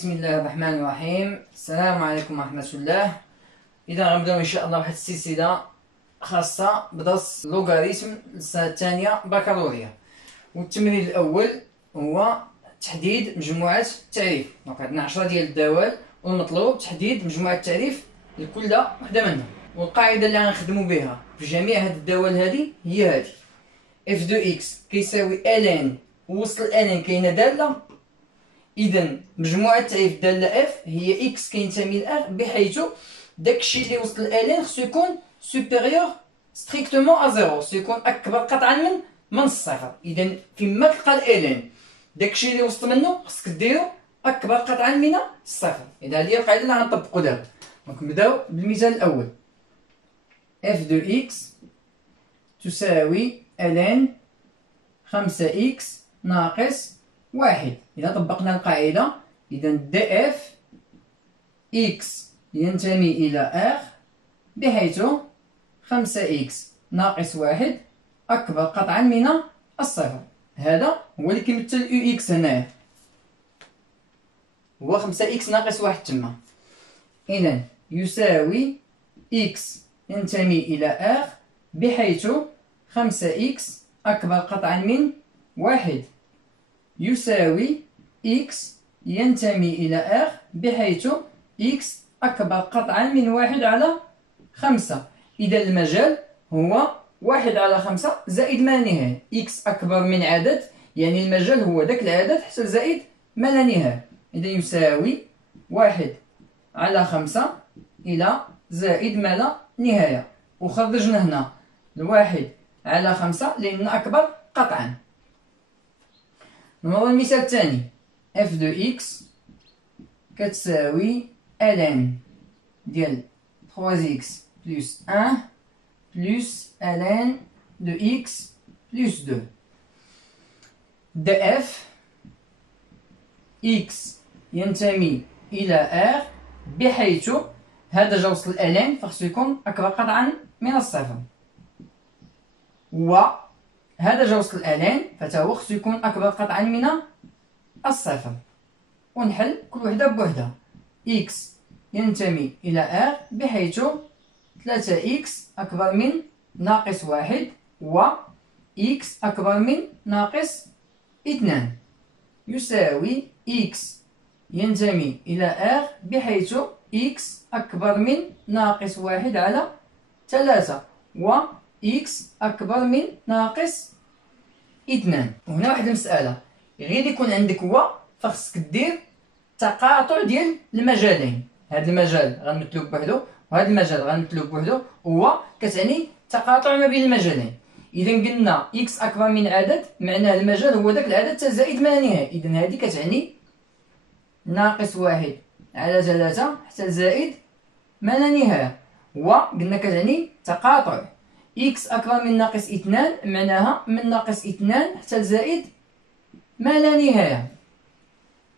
بسم الله الرحمن الرحيم. السلام عليكم ورحمة الله. إذا غنبداو إن شاء الله واحد السلسلة خاصة بدرس اللوغاريتم السنة الثانية بكالوريا، والتمرين الأول هو تحديد مجموعة التعريف. دونك عندنا 10 ديال الدوال، والمطلوب تحديد مجموعة التعريف لكل وحدة منهم. والقاعدة اللي غنخدمو بها في جميع هاد الدوال هادي هي هادي: اف دو اكس كيساوي الان ووسط الان كاينة دالة، إذا مجموعة التعريف الدالة اف هي اكس كينتمي لار، بحيث داكشي اللي وسط الان خصو يكون سوبيريور ستريكتومون ا زيرو، خصو يكون أكبر قطعا من الصفر. إذا فيما تلقى الان داكشي اللي وسط منه خصك ديرو أكبر قطعا من الصفر. إذا هذه هي القاعدة اللي غنطبقو دابا. دونك نبداو بالمثال الأول: اف دو اكس تساوي الان 5 اكس ناقص 1. إذا طبقنا القاعدة، إذا دي اف اكس ينتمي إلى ار، بحيث 5 اكس ناقص 1 أكبر قطعا من الصفر. هذا هو اللي كيمثل يو اكس هنايا، هو 5 اكس ناقص 1 تما. إذا يساوي اكس ينتمي إلى ار، بحيث 5 اكس أكبر قطعا من 1 يساوي اكس ينتمي إلى ار، بحيث اكس أكبر قطعا من 1 على 5. إذا المجال هو 1 على 5 زائد ما لا نهاية. اكس أكبر من عدد، يعني المجال هو داك العدد حتى زائد ما لا نهاية. إذا يساوي 1 على 5 إلى زائد ما لا نهاية، وخرجنا هنا 1 على 5 لأن أكبر قطعا. نمر المثال الثاني: اف دو اكس كتساوي الان ديال 3 اكس بلس 1 بلس الان دو اكس بلس 2. دي اف اكس ينتمي الى ار، بحيث هذا جا وسط الالان فخصو يكون اكبر قطعا من الصفر، وهذا جا وسط الالان فتا هو خصو يكون اكبر قطعا من الصفر. ونحل كل وحده بوحدها. اكس ينتمي الى ار، بحيث 3 اكس اكبر من ناقص 1 و اكس اكبر من ناقص 2 يساوي اكس ينتمي الى ار، بحيث اكس اكبر من ناقص 1 على 3 و اكس اكبر من ناقص 2. وهنا واحد المسألة: غير يكون عندك هو فخصك دير تقاطع ديال المجالين. هذا المجال غنمثلوه بوحدو وهذا المجال غنمثلوه بوحدو، هو كتعني تقاطع ما بين المجالين. اذا قلنا اكس اكبر من عدد، معناه المجال هو داك العدد تزائد ما لا نهاية. اذا هذه كتعني ناقص 1 على 3 حتى زائد ما لا نهاية، وقلنا كتعني تقاطع. اكس اكبر من ناقص 2 معناها من ناقص 2 حتى زائد ما لا نهاية.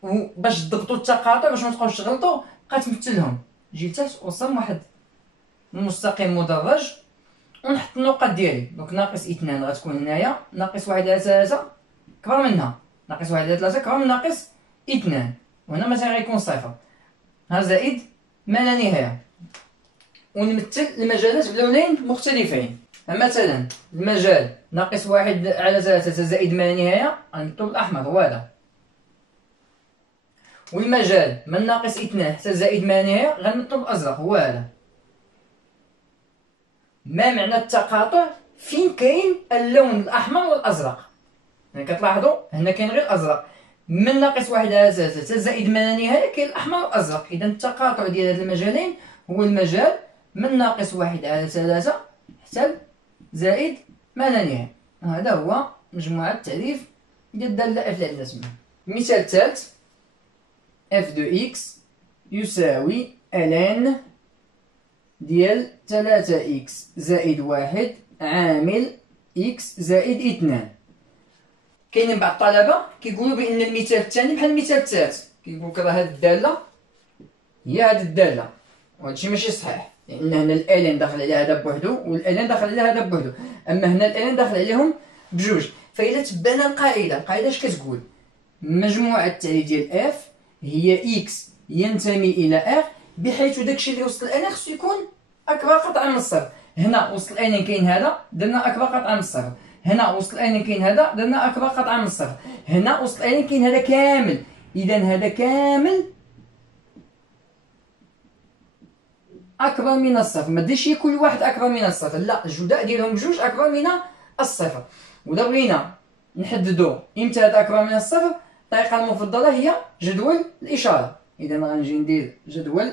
وباش تضبطوا التقاطع باش ما تبقاوش تغلطوا، بقى تمثلهم جي لتحت وصم واحد المستقيم مدرج ونحط النقط ديالي. دونك ناقص 2 غتكون هنايا، ناقص 1 على 3 كبر منها، ناقص 1 على 3 كبر من ناقص 2، وهنا مثلا غيكون صفر، ها زائد ما لا نهاية. ونمثل المجالات بلونين مختلفين. مثلا المجال ناقص 1 على 3 زائد ما لا نهاية غنمثلو بالأحمر، هو هذا. والمجال من ناقص 2 حتى زائد ما لا نهاية غنمثلو بالأزرق، هو هذا. ما معنى التقاطع؟ فين كاين اللون الأحمر والأزرق. يعني كتلاحظوا هنا كاين غير الأزرق. من ناقص 1 على 3 حتى زائد ما لا نهاية كاين الأحمر والأزرق. إذا التقاطع ديال هاد المجالين هو المجال من ناقص 1 على 3 حتى زائد ما لا نهاية. هذا هو مجموعة التعريف ديال الدالة اف اللي عندنا تما. المثال الثالث: اف دو اكس يساوي الان ديال 3 اكس زائد 1 عامل اكس زائد 2. كاينين بعض الطلبة كيقولوا بأن المثال الثاني بحال المثال الثالث، كيقولك راه هاد الدالة هي هاد الدالة، وهادشي ماشي صحيح، لأن هنا الالان داخل على هذا بوحدو والالان داخل على هذا بوحدو، أما هنا الالان داخل عليهم بجوج. فإلا تبعنا القاعدة اش كتقول؟ مجموعة التعريف ديال اف هي إكس ينتمي إلى آر، بحيث داكشي اللي وسط الألين خصو يكون أكبر قطعا من الصفر. هنا وسط الألين كاين هذا، درنا أكبر قطعا من الصفر. هنا وسط الألين كاين هذا، درنا أكبر قطعا من الصفر. هنا وسط الألين كاين هذا كامل، إذا هذا كامل أكبر من الصفر. ما ديرش كل واحد أكبر من الصفر، لا، الجداء ديالهم بجوج أكبر من الصفر. وإذا بغينا نحددو إمتى هذا أكبر من الصفر، الطريقة المفضلة هي جدول الإشارة. إذا غنجي ندير جدول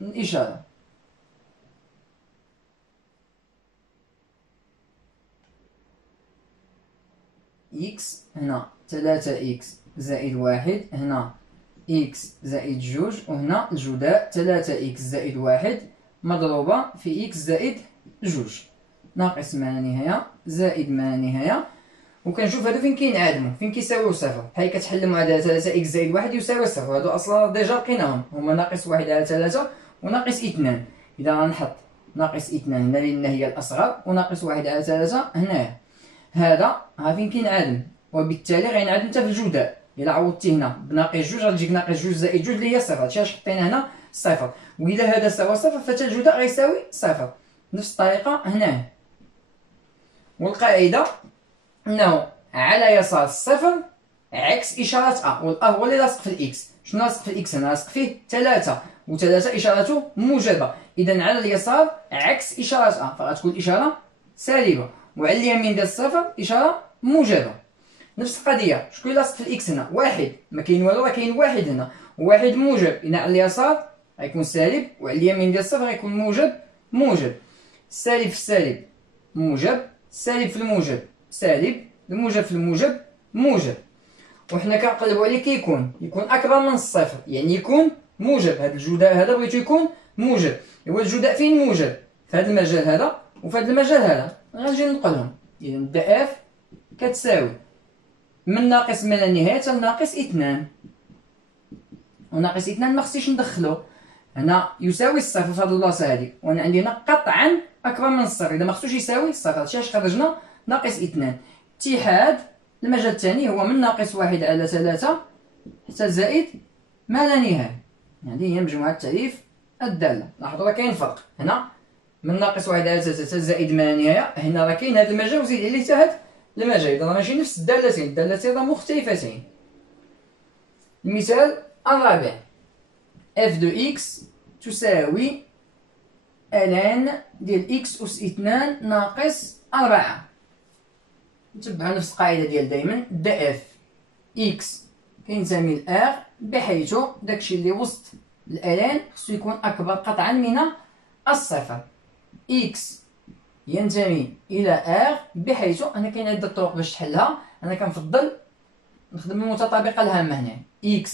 الإشارة. إكس هنا 3 إكس زائد 1، هنا إكس زائد 2، وهنا الجداء 3 إكس زائد 1 مضروبة في إكس زائد 2 ناقص ما لا نهاية زائد ما لا نهاية. وكنشوف هادو فين كينعدمو، فين كيساويو صفر. بحال كتحل المعادلة 3 إكس زائد 1 يساوي صفر، هادو أصلا ديجا لقيناهم، هما ناقص 1 على 3 وناقص 2. إذا غنحط ناقص 2 هنا لأن هي الأصغر، وناقص 1 على 3 هنايا. هذا ها فين كينعدم، وبالتالي غينعدم حتى في الجداء. إلا عوضتي هنا بناقص 2 غتجيك ناقص 2 زائد 2 اللي هي صفر، هادشي علاش حطينا هنا صفر. وإذا هذا ساوى صفر فحتى الجداء غيساوي صفر. نفس الطريقة هنا. والقاعدة أنه على يسار الصفر عكس إشارة أ، والأ هو اللي لاصق في الإكس. شنو لاصق في الإكس هنا؟ لاصق فيه 3، و3 إشارته موجبة. إذا على اليسار عكس إشارة أ، فغتكون الإشارة سالبة. وعلى اليمين ديال الصفر إشارة موجبة. نفس القضية، شكون اللي لاصق في الإكس هنا؟ 1، ما كاين والو، راه كاين 1 هنا، و1 موجب. إذا على اليسار غيكون سالب، وعلى اليمين ديال الصفر غيكون موجب موجب. السالب في السالب موجب، السالب في الموجب سالب، الموجب في الموجب موجب. وحنا كنقلبو عليه كيكون أكبر من الصفر، يعني يكون موجب. هذا الجداء هذا بغيتو يكون موجب. هو الجداء فين موجب؟ في هذا المجال هذا وفي هذا المجال هذا. غنجي ننقلهم. إذا دا اف كتساوي من ناقص ما لا نهاية حتى لناقص 2. وناقص 2 ما خصنيش ندخلو هنا، يساوي الصفر في هذه البلاصة هذه، وأنا عندي هنا قطعا أكبر من الصفر. إذا ما خصوش يساوي الصفر، هادشي علاش خرجنا ناقص 2. اتحاد المجال الثاني هو من ناقص 1 على 3 حتى زائد ما لا نهاية. هذه هي مجموعة التعريف الدالة. لاحظوا راه كاين فرق هنا، من ناقص 1 على 3 حتى زائد ما لا نهاية. هنا راه كاين هذا المجال وزيد عليه حتى هذا المجال. إذا راه ماشي نفس الدالتين، الدالتين راه مختلفتين. المثال الرابع، f de x تساوي ln ديال x أس 2 ناقص 4. نتبعو نفس القاعدة ديال دايما، دا f x كينتمي ل r بحيث داكشي اللي وسط الالان خصو يكون أكبر قطعا من الصفر. x ينتمي إلى r بحيث أنا كاين عدة طرق باش تحلها، أنا كنفضل نخدم المتطابقة الهامة هنا. x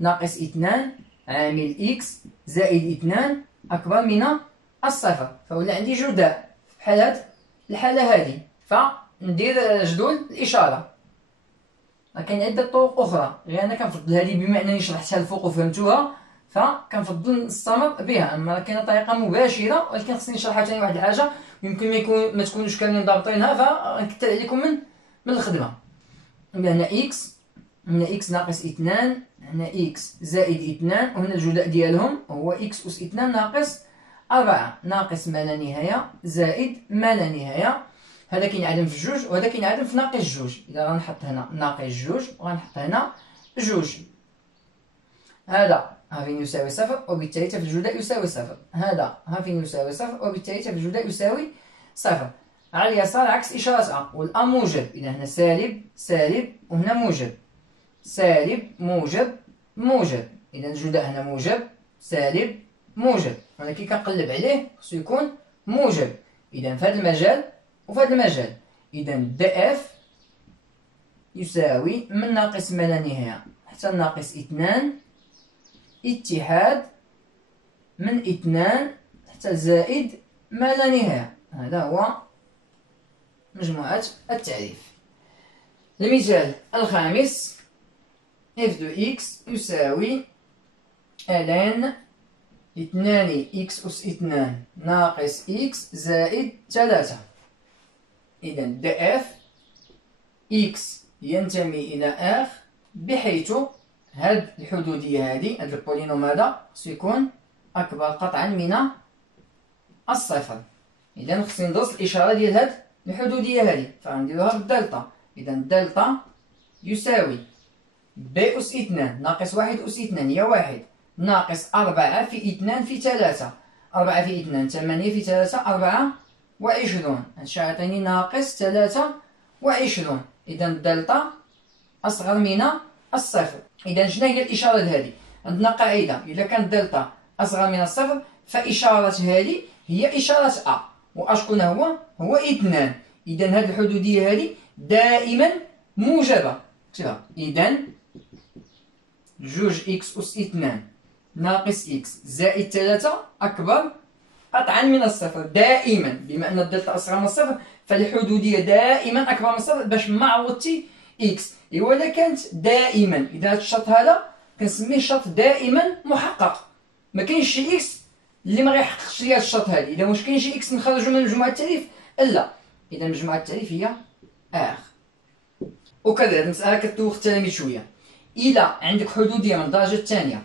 ناقص 2 عامل إكس زائد 2 أكبر من الصفر، فولا عندي جداء بحال هاد الحالة هادي، فندير جدول الإشارة. كاين عدة طرق أخرى، غير أنا كنفضل هادي بما أنني شرحتها الفوق وفهمتوها، فكنفضل نستمر بها. أما كاينة طريقة مباشرة، ولكن خصني نشرحها تاني واحد الحاجة، يمكن ما تكونوش كاملين ضابطينها، فغنكتب عليكم من الخدمة. هنا إكس ناقص 2، هنا إكس زائد 2، وهنا الجداء ديالهم هو إكس أس 2 ناقص 4 ناقص ما لا نهاية زائد ما لا نهاية. هذا كينعدم في جوج، وهذا كينعدم في ناقص جوج. إذا غنحط هنا ناقص جوج وغنحط هنا جوج، هذا ها فين يساوي صفر، وبالتالي حتى في الجداء يساوي صفر. هذا ها فين يساوي صفر، وبالتالي حتى في الجداء يساوي صفر. على اليسار عكس إشارة أ، والأ موجب. إذا هنا سالب سالب، وهنا موجب سالب موجب موجب. إذا الجداء هنا موجب سالب موجب، أنا كي كنقلب عليه خصو يكون موجب. إذا في هذا المجال وفي هذا المجال، إذا دا اف يساوي من ناقص ما لا نهاية حتى ناقص 2 اتحاد من 2 حتى زائد ما لا نهاية. هذا هو مجموعة التعريف. المثال الخامس، f de x يساوي ln 2x أس 2 ناقص x زائد 3. إذا دا f x ينتمي إلى r بحيث هاد الحدودية هادي، هاد البولينوم هذا خصو يكون أكبر قطعا من الصفر. إذا خصني ندرس الإشارة ديال هاد الحدودية هادي، فغنديروها بالدلتا. إذا دلتا يساوي ب أس 2 ناقص 1 أس 2 هي 1 ناقص 4 في 2 في 3. 4 في 2 8 في 3 24. هادشي يعطيني ناقص 23. إذا دلتا أصغر من الصفر. إذا شنو هي الإشارة هذه؟ عندنا قاعدة، إذا كانت دلتا أصغر من الصفر فإشارة هذه هي إشارة أ، وأشكون هو 2. إذا هذه الحدودية هذه دائما موجبة. إذا جوج إكس أس 2 ناقص إكس زائد 3 أكبر قطعا من الصفر دائما. بما أن الدلتا أصغر من الصفر فالحدودية دائما أكبر من الصفر باش ما عوضتي إكس. ولا كانت دائما، إذا هذا الشرط هذا كنسميه شرط دائما محقق. ما كاينش شي إكس اللي ما غيحققش ليا الشرط هذا. إذا واش كاين شي إكس نخرجو من مجموعة التعريف؟ لا. إذا مجموعة التعريف هي آر. وكذا هذه المسألة كتوخ التلاميذ شوية. إلا عندك حدودية من الدرجة الثانية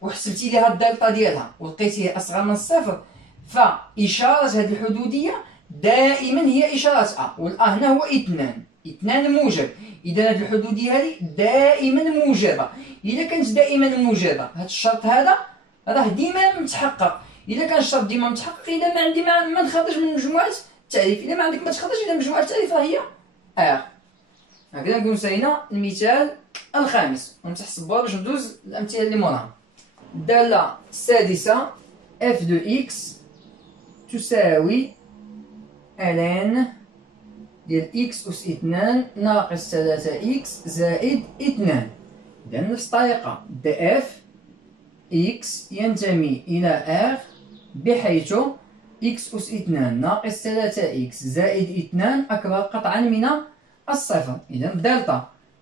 وحسبتي ليها الدلتا ديالها ولقيتيه أصغر من الصفر، فإشارة هذه الحدودية دائما هي إشارة أ، والأ هنا هو 2 موجب. إذا هذه الحدودية هذه دائما موجبة. إذا كانت دائما موجبة هذا الشرط هذا راه ديما متحقق. إذا كان الشرط ديما متحقق إذا ما عندي ما نخرج من مجموعة التعريف. إذا ما عندك ما تخرج، إذا مجموعة التعريف هي آر. هكذا نكون سالينا المثال الخامس، ونتحسبوها باش ندوز الأمثلة اللي موراها. الدالة السادسة اف دو اكس تساوي ln ديال اكس أس 2 ناقص 3 اكس زائد 2. إذا نفس الطريقة دي اف اكس ينتمي إلى ار بحيث اكس أس 2 ناقص 3 اكس زائد 2 أكبر قطعا من الصفر. إذا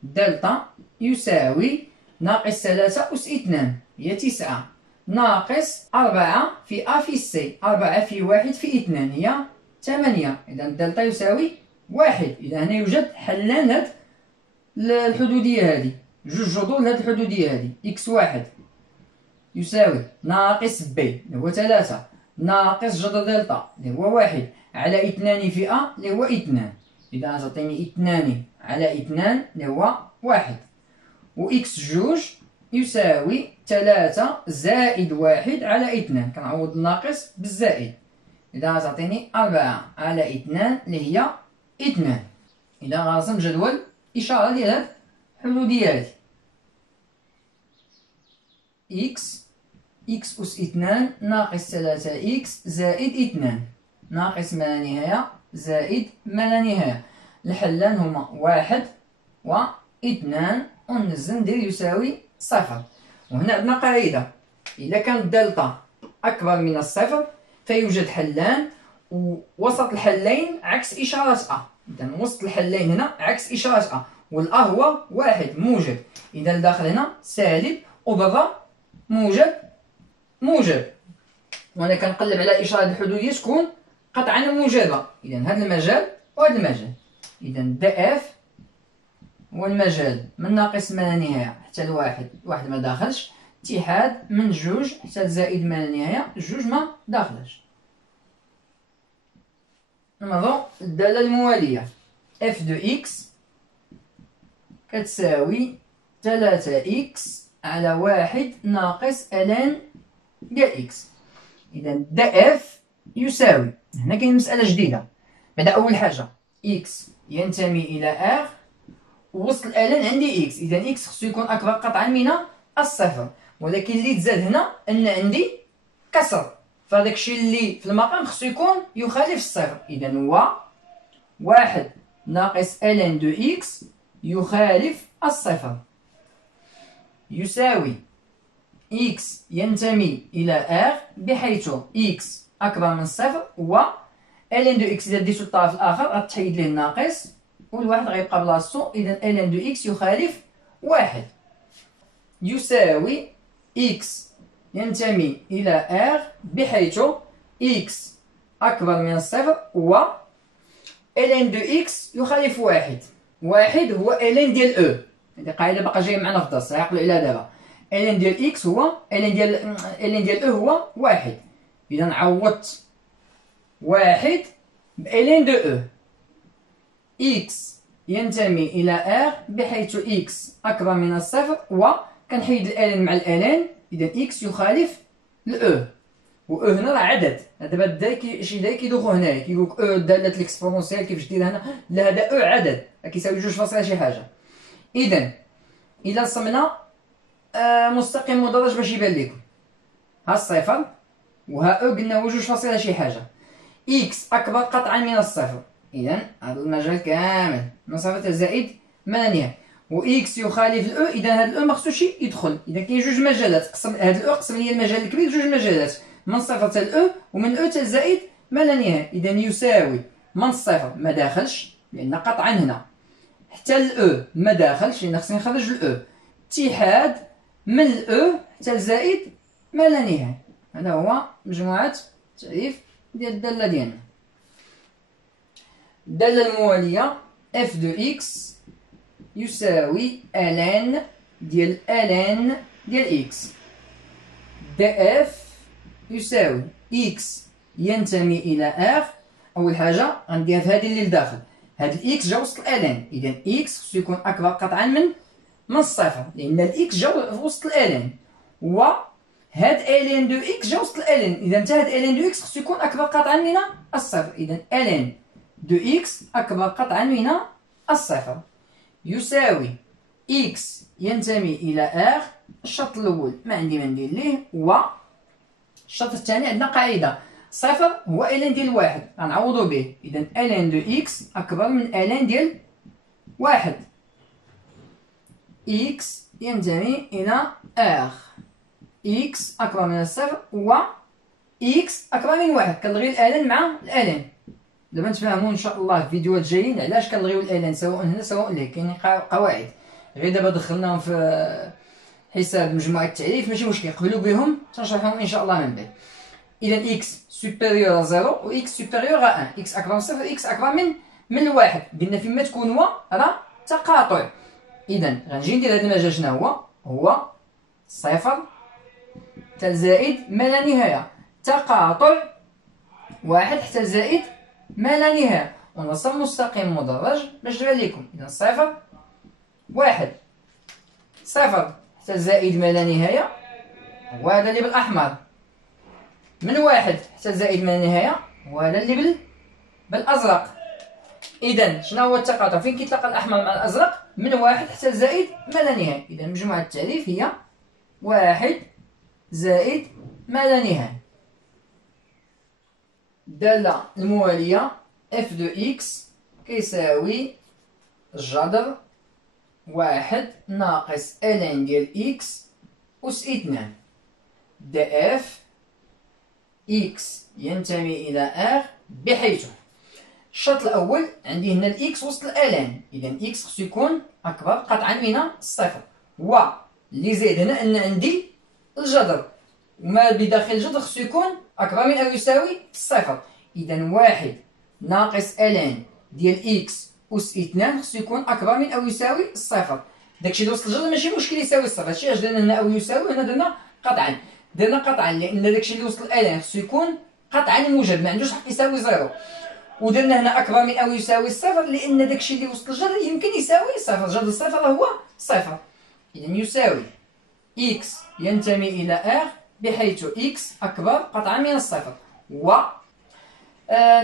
دلتا يساوي ناقص 3 أس 2 هي 9 ناقص 4 في أ في سي 4 في 1 في 2 هي 8. إذا دلتا يساوي 1. إذا هنا يوجد حلان لهاد الحدودية هذه، جوج جذور لهاد الحدودية هذه. إكس 1 يساوي ناقص ب اللي هو 3 ناقص جذر دلتا اللي هو 1 على 2 في أ اللي هو 2. إذا تعطيني 2 على 2 اللي هو 1. و إكس جوج يساوي 3 زائد 1 على 2. كنعوض الناقص بالزائد. إذا تعطيني 4 على 2 اللي هي 2. إذا غنرسم جدول إشارة ديال هاد الحدودية هادي. إكس أس 2 ناقص 3 إكس زائد 2 ناقص ما لا نهاية زائد ما لا نهاية. الحلان هما 1 و 2 وننزل ندير يساوي 0. وهنا عندنا قاعدة، إذا كانت دلتا أكبر من الصفر فيوجد حلان ووسط الحلين عكس إشارة أ. إذا وسط الحلين هنا عكس إشارة أ، والأ هو 1 موجب. إذا الداخل هنا سالب وبرا موجب. وأنا كنقلب على إشارة الحدودية تكون قطعا موجبة. إذا هذا المجال وهذا المجال. إذا دي اف هو المجال من ناقص ما لا نهاية حتى الواحد، واحد ما داخلش، اتحاد من جوج حتى زائد ما لا نهاية، جوج ما داخلش. نمرو الدالة الموالية اف دو اكس كتساوي 3 اكس على 1 ناقص ln ديال اكس. إذا دي اف يساوي، هنا كاين مسألة جديدة. بعد أول حاجة اكس ينتمي إلى ار ووسط الالن عندي اكس. اذا اكس خصو يكون اكبر قطعا من الصفر، ولكن اللي تزاد هنا ان عندي كسر، فهداك الشيء اللي في المقام خصو يكون يخالف الصفر. اذا هو 1 ناقص ln دو اكس يخالف الصفر يساوي اكس ينتمي الى ار بحيث اكس اكبر من الصفر و ln دو اكس اذا ديتو الطرف الاخر غتحيد ليه الناقص والواحد غيبقى بلاصتو. إذا ln دو إكس يخالف 1 يساوي إكس ينتمي إلى R بحيث إكس أكبر من الصفر و ln دو إكس يخالف 1. 1 هو ln ديال أو، هذه قاعده باقا جايه معنا في الدرس، عقلوا عليها دابا. الين ديال اكس هو الين ديال او هو واحد، اذا عوضت واحد بالين دو او. اكس ينتمي الى ار بحيث اكس اكبر من الصفر، و كنحيد الالين مع الالين، اذا اكس يخالف الاو، و او هنا راه عدد. دابا الدراري شي داري كيدوخو هنايا كيقولك او داله الاكسبونونسيال كيفاش دير هنا، لا هذا او عدد كيساوي 2 شي حاجه. اذا الى رسمنا مستقيم مدرج باش يبان لكم، ها الصفر وها او قلنا هو 2 شي حاجه. اكس اكبر قطعا من الصفر، اذا هذا المجال كامل من صفر حتى زائد ما لا نهايه، و اكس يخالف الاو، اذا هذا الاو ما خصوش يدخل. اذا كاين جوج مجالات، قسم هذا الاو قسم لي المجال الكبير جوج مجالات، من صفر حتى الاو ومن الاو حتى زائد ما لا نهايه. اذا يساوي من الصفر ما داخلش لان قطعا هنا، حتى الاو ما داخلش لان خصني نخرج الاو، اتحاد من الاو حتى زائد ما لا نهايه. هذا هو مجموعه تعريف ديال الداله ديالنا. الداله المواليه اف دو اكس يساوي ln ديال ln ديال اكس. دي اف يساوي اكس ينتمي الى ار. اول حاجه غندير هذه اللي لداخل، هاد الاكس جا وسط الالين، اذا اكس خصو يكون اكبر قطعا من الصفر لان الاكس جا وسط الالين، و هاد الين دو اكس جا وسط الالين، اذا حتى هاد الين دو اكس خصو يكون اكبر قطعا من الصفر، اذا الين دو اكس اكبر قطعا من الصفر يساوي اكس ينتمي الى ار. الشرط الاول ما عندي ما ندير ليه، و الشرط الثاني عندنا قاعده صفر هو الين ديال واحد غنعوضو به، اذا الين دو اكس اكبر من الين ديال واحد. اكس ينتمي الى ار، اكس اكبر من الصفر و اكس اكبر من واحد، كنلغي الالين مع الالين. دابا نتفاهموا ان شاء الله في فيديوهات جايين علاش كنلغيو الالين سواء هنا سواء هنا، كاينين قواعد غير دابا دخلناهم في حساب مجموعه التعريف ماشي مشكل، قبلوا بهم تنشرحهم ان شاء الله من بعد. اذا اكس سوبيريور ا 0 و اكس سوبيريور ا 1، اكس اكبر من صفر اكس اكبر من الواحد، قلنا فيما تكون هو راه تقاطع. اذا غنجي ندير هذا المجال شنو هو صفر حتى زائد ما لا نهايه، تقاطع واحد حتى زائد ما لا نهايه، ونرسم مستقيم مدرج باش تبان لكم. اذا صفر واحد، صفر حتى زائد ما لا نهايه وهذا اللي بالاحمر، من واحد حتى زائد ما لا نهايه وهذا اللي بالازرق. اذا شنو هو التقاطع؟ فين كيتلاقى الاحمر مع الازرق؟ من واحد حتى زائد ما لا نهايه. اذا مجموعه التعريف هي واحد زائد ما لا نهايه. الداله المواليه اف دو اكس كيساوي جذر واحد ناقص الين ديال اكس أس 2. دي اف اكس ينتمي الى ار بحيث الشرط الاول عندي هنا الاكس وسط الالين، اذا اكس خصو يكون اكبر قطعا من الصفر، و اللي زايد هنا ان عندي الجذر وما بداخل الجذر خصو يكون اكبر من او يساوي الصفر، اذا واحد ناقص الين ديال اكس أس 2 خصو يكون اكبر من او يساوي الصفر. داكشي اللي وسط الجذر ماشي مشكل يساوي الصفر، هادشي علاش درنا هنا او يساوي، هنا درنا قطعا، درنا قطعا لان داكشي اللي وسط الالين خصو يكون قطعا موجب ما عندوش حق يساوي زيرو، ودرنا هنا اكبر من او يساوي الصفر لان داكشي اللي وسط الجذر يمكن يساوي صفر، جذر الصفر هو صفر. اذا يساوي اكس ينتمي الى ار بحيث اكس اكبر قطعا من الصفر، و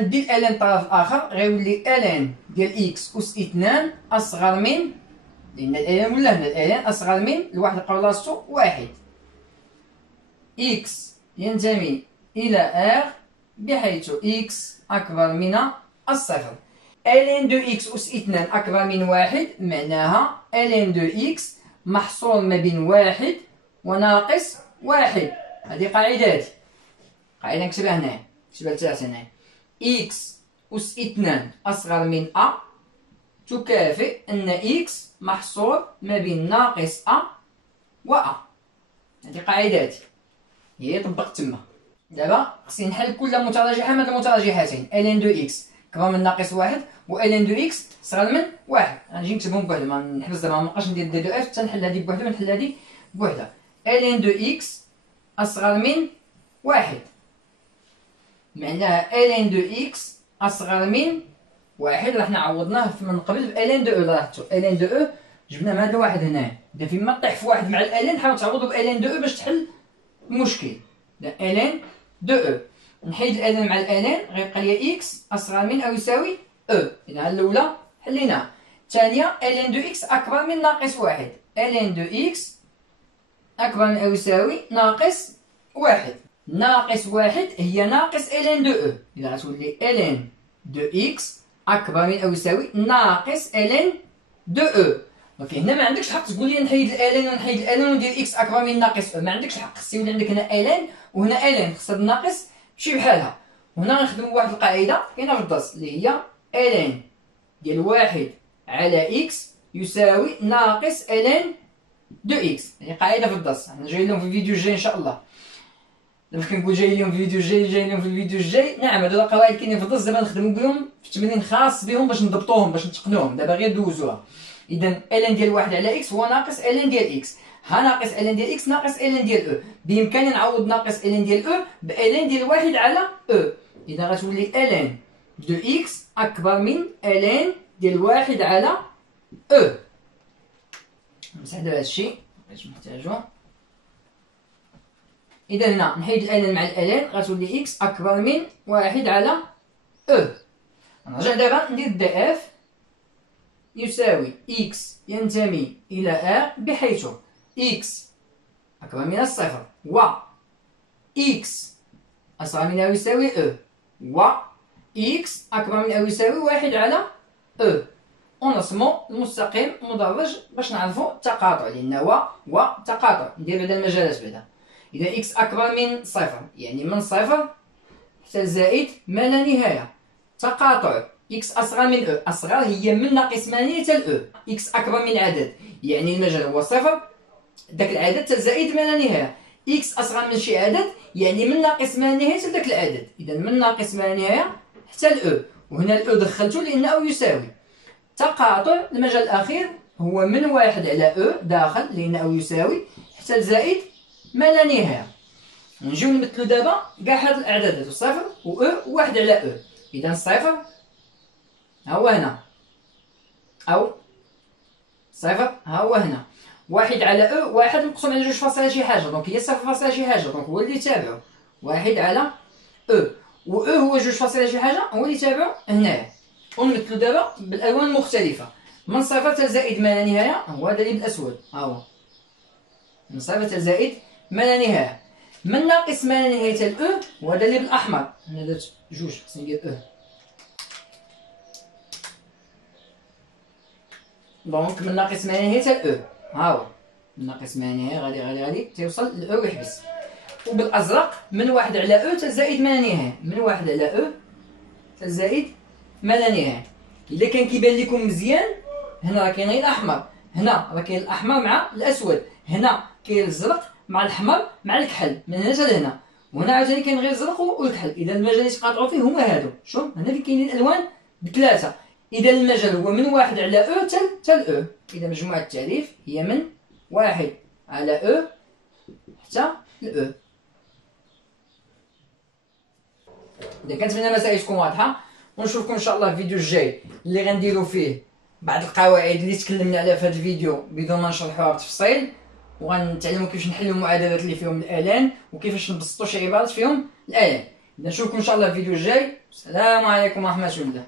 ندير الين طرف اخر غيولي الين ديال اكس أس 2 اصغر من، لان الالين ولا هنا الالين اصغر من الواحد بلاصتو واحد. اكس ينتمي الى ار بحيث اكس اكبر من الصفر. الين دو اكس أس 2 اكبر من واحد معناها الين دو اكس محصور ما بين واحد وناقص واحد. هذه قاعدة قاعدة نكتبها هنايا، نكتبها لتحت هنايا. اكس أس 2 أصغر من أ تكافئ أن اكس محصور ما بين ناقص أ و أ. هذه قاعدات هي طبقت تما. دابا خصني نحل كل متراجحة من المتراجحتين، الين دو اكس كبر من ناقص واحد و الين دو اكس صغر من واحد، غنجي نكتبهم بوحدهم، ما نحبس زعما مابقاش ندير دي دو اف حتى نحل هادي بوحدها ونحل هادي بوحدها. ln دو اكس اصغر من واحد، معناها ln دو اكس اصغر من واحد. راه حنا عوضناه من قبل ب ln دو او. لاحظتوا ln دو او جبنا مع هذا الواحد هنا، اذا فين ما طيح في واحد مع ln حاول تعوضوا ب ln دو او باش تحل المشكل. ln دو او نحيد ln مع ln غيبقى لي اكس اصغر من او يساوي او. اذا الاولى حليناها. الثانيه ln دو اكس اكبر من ناقص واحد، ln دو اكس اكبر من او يساوي ناقص واحد. ناقص واحد هي ناقص ln دو او، اذا غتولي ln دو اكس اكبر من او يساوي ناقص ln دو او. دونك هنا ما عندكش الحق تقول لي نحيد ln ونحيد ln وندير اكس اكبر من ناقص او، ما عندكش الحق. خص يولي عندك هنا ln وهنا ln، خص هاد الناقص تمشي بحالها. وهنا غنخدموا بواحد القاعده كاينه في الدرس اللي هي ln ديال واحد على اكس يساوي ناقص ln دو اكس، يعني قاعده في الدرس. حنا جاي لهم في الفيديو الجاي ان شاء الله. دابا كنقول جاي لهم في الفيديو الجاي، جاي لهم في الفيديو الجاي. نعم هادو القواعد كاينين في الدرس، دابا نخدموا بهم في تمرين خاص بهم باش نضبطوهم باش نتقنوهم. دابا غير دوزوها. اذا ln ديال واحد على اكس هو ناقص ln ديال اكس، ها ناقص ln ديال اكس ناقص ln ديال او. بامكاني نعوض ناقص ln ديال او ب ln ديال واحد على او. اذا غتولي ln دو اكس اكبر من ln ديال واحد على او. نمسح دابا هادشي باش محتاجو. اذا هنا نحيد ln مع ln غتولي اكس اكبر من واحد على او. نرجع دابا ندير دي اف يساوي اكس ينتمي الى ا بحيث اكس اكبر من الصفر و اكس اصغر من او يساوي او و اكس اكبر من او يساوي واحد على او. ونرسمو المستقيم مدرج باش نعرفو التقاطع، لان و تقاطع. ندير بعدا المجالات بعدا. اذا اكس اكبر من صفر يعني من صفر حتى زائد ما لا نهايه. تقاطع اكس اصغر من او، اصغر هي من ناقص 8 حتى او. اكس اكبر من عدد يعني المجال هو صفر، داك العدد حتى زائد ما لا نهايه. اكس اصغر من شي عدد يعني من ناقص ما لا نهايه حتى داك العدد. اذا من ناقص ما لا نهايه حتى الاو، وهنا الاو دخلته لان او يساوي. تقاطع المجال الاخير هو من واحد على او داخل لان او يساوي حتى زائد ما لا نهايه. نجيو نمثلو دابا كاع هاد الاعداد صفر و او واحد على او. اذا صفر ها هو هنا، او صفر ها هو هنا. واحد على او، واحد مقسوم على جوج فاصلة شي حاجه، دونك هي صفر فاصلة شي حاجه، دونك هو اللي تابعو. واحد على او، و او هو جوج فاصلة شي حاجه هو اللي تابعو هنايا. ونمثلو دابا بالالوان المختلفه. من صفر حتى زائد ما لا نهايه هو هذا اللي بالاسود، ها هو من صفر حتى زائد ما لا نهايه. من ناقص ما لا نهايه حتى الاو هو هذا اللي بالاحمر. هنا درت جوج خصني ندير او. دونك من ناقص ما لا نهايه حتى الاو، ها هو من ناقص ما لا نهايه غادي تيوصل للاو ويحبس. وبالازرق من واحد على او حتى زائد ما لا نهايه، من واحد على او حتى زائد ما لا نهايه. الا كان كيبان لكم مزيان هنا راه كاين غير الاحمر، هنا راه كاين الاحمر مع الاسود، هنا كاين الزرق مع الاحمر مع الكحل من هنا حتى لهنا، وهنا عاوتاني كاين غير الزرق والكحل. اذا المجال اللي تقاطعوا فيه هما هادو. شوف هنا فين كاينين الالوان بثلاثه. اذا المجال هو من واحد على او حتى الاو. اذا مجموعه التعريف هي من واحد على او حتى الاو. اذا كنتمنى المسائل تكون واضحه، ونشوفكم ان شاء الله في الفيديو الجاي اللي غنديرو فيه بعض القواعد اللي تكلمنا عليها في هذا الفيديو بدون ما نشرحوها بتفصيل، وغنتعلموا كيفاش نحلوا المعادلات اللي فيهم الالان وكيفاش نبسطوا شي عبارات فيهم الالان. اذا نشوفكم ان شاء الله في الفيديو الجاي. السلام عليكم ورحمه الله.